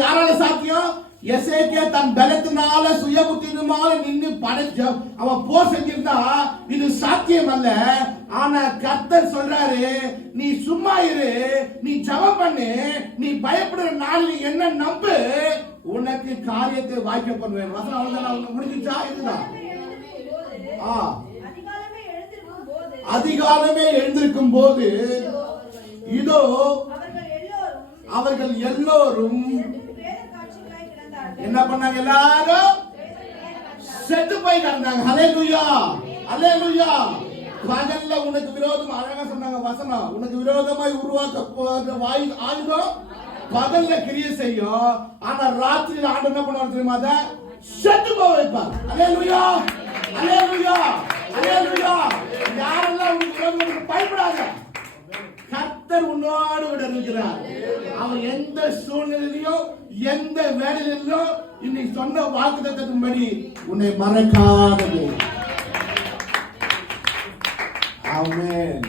யாரால சாத்தியம்? எசேக்கியா தன் பலத்தினால சுயபுத்தினால நின்னு படைச்ச அவன் போர் செஞ்சிருந்தா இது சாத்தியம் அல்ல. ஆனா கர்த்தர் சொல்றாரு, நீ சும்மா இரு, நீ ஜெபம் பண்ணு, நீ பயப்படுற நாளில் என்ன நம்பு, உனக்கு காரியத்தை வாய்க்க பண்ணுவேன். வசனம் அவ்வளவுதான். முடிஞ்சிச்சா? இதுதான். அதிகாலமே எழுந்திருக்கும் போது இதோ அவர்கள் எல்லோரும் என்ன பண்ணாங்க? எல்லாரும் செத்து போய் கிடந்தாங்க. ஹல்லேலூயா, ஹல்லேலூயா. பகல்ல உனக்கு விரோதமா, அழகா சொன்னாங்க வசனம், உனக்கு விரோதமாய் உருவாக்க ஆயுதம் பகல்ல கிரியை செய்யும். ஆனா ராத்திரியில ஆண்டு என்ன பண்ணுவாங்க தெரியுமா? அத செத்து போக வைப்பார். ஹல்லேலூயா, ஹல்லேலூயா, ஹல்லேலூயா. யாரெல்லாம் உனக்கு விரோதமா பயப்படாத, கர்த்தர் உன்னோடு கூட இருக்கிறார். அவன் எந்த சூழ்நிலையிலும் எந்த வேலையிலும் இன்னைக்கு சொன்ன வாக்குத்தத்தத்தின்படி உன்னை மறக்காதது. ஆமென்.